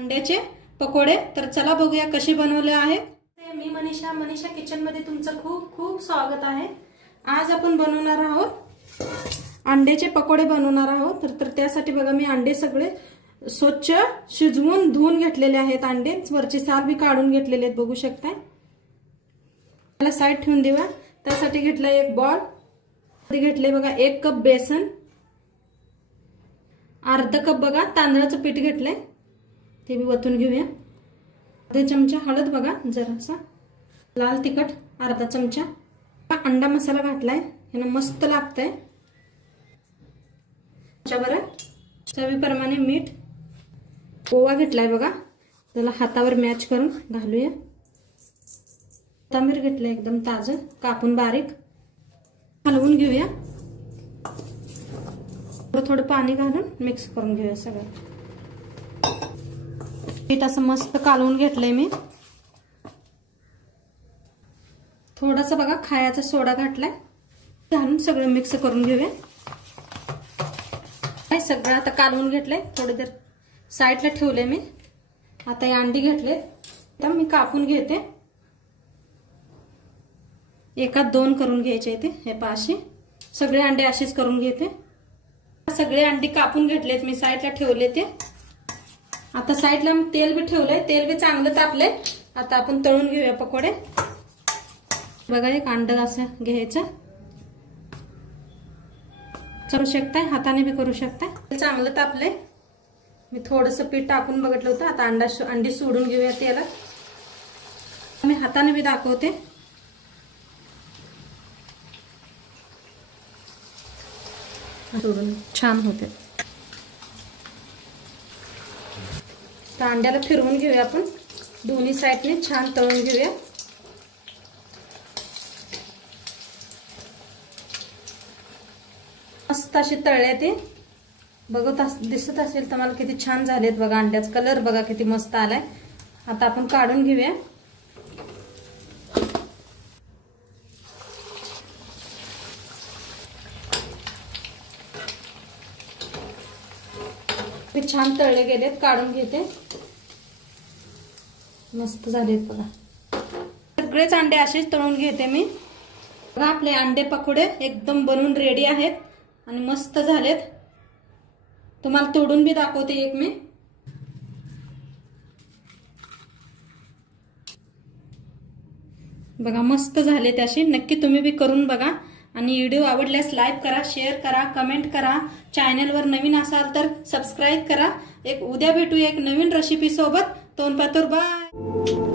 अंड्याचे पकोडे. तर चला बघूया कसे बनवले आहेत. मी मनीषा मनीषा किचनमध्ये तुमचं खूप खूप स्वागत आहे. आज आपण बनवणार आहोत अंड्याचे पकोडे बनवणार आहोत. तर तर त्यासाठी बघा मी अंडे सगळे स्वच्छ शिजवून धुवून घेतलेले आहेत अंडे. वरची साल बी काढून घेतलेले आहेत बघू शकताय. त्याला साईड ठेवून देऊया. त्यासाठी घेतला एक बॉल घेतले बघा एक कप बेसन. अर्ध कप बघा तांदळाचं पीठ घेतलंय. ते बी वतून घेऊया. अर्धा चमचा हळद बघा जरासा. लाल तिखट अर्धा चमचा. हा अंडा मसाला घातलाय यानं मस्त लागतंय. बरं. चवीप्रमाणे मीठ. ओवा घेतलाय बघा. त्याला हातावर मॅच करून घालूया. कोथिंबीर घेतलं एकदम ताजं. कापून बारीक. हलवून घेऊया. थोडं थोडं पाणी घालून मिक्स करून घेऊया सगळं. पीठ असं मस्त कालवून घेतलंय मी. थोडासा बघा खायचा सोडा घातलाय. घालून सगळं मिक्स करून घेऊया. काय सगळं आता कालवून घेतलंय. थोडी देर साईडला ठेवले मी. आता हे अंडी घेतले. तर मी कापून घेते. एकात दोन करून घ्यायचे इथे हे पाशी सगळे अंडे असेच करून घेते. सगळे अंडी कापून घेतलेत मी. साईडला ठेवले ते. आता साईडला तेल बी ठेवलंय. तेल बी चांगलं तापलंय. आता आपण तळून घेऊया पकोडे. बघा एक अंड असं घ्यायचं. करू शकताय? हाताने बी करू शकताय? चांगलं तापलंय. मी थोडंसं पीठ टाकून बघितलं होतं. आता अंडा अंडी सोडून घेऊया त्याला मी हाताने बी दाखवते. सोडून. छान होते. तर अंड्याला फिरवून घेऊया आपण. दोन्ही साईडने छान तळून घेऊया. मस्त असे तळले ते. बघत अस दिसत असेल तर मला किती छान झालेत बघा अंड्याचा कलर बघा किती मस्त आलाय. आता आपण काढून घेऊया. छान तळले गेलेत. काढून घेते. मस्त झालेत बघा. सगळेच अंडे असेच तळून घेते मी. बघा आपले अंडे पकोडे एकदम बनवून रेडी आहेत आणि मस्त झालेत. तुम्हाला तोडून बी दाखवते एक मी. बघा मस्त झाले त्याशी नक्की तुम्ही बी करून बघा. आणि व्हिडिओ आवडल्यास लाईक करा शेअर करा कमेंट करा. चॅनलवर नवीन असाल तर सबस्क्राईब करा. एक उद्या भेटू एक नवीन रेसिपीसोबत Ton Bye.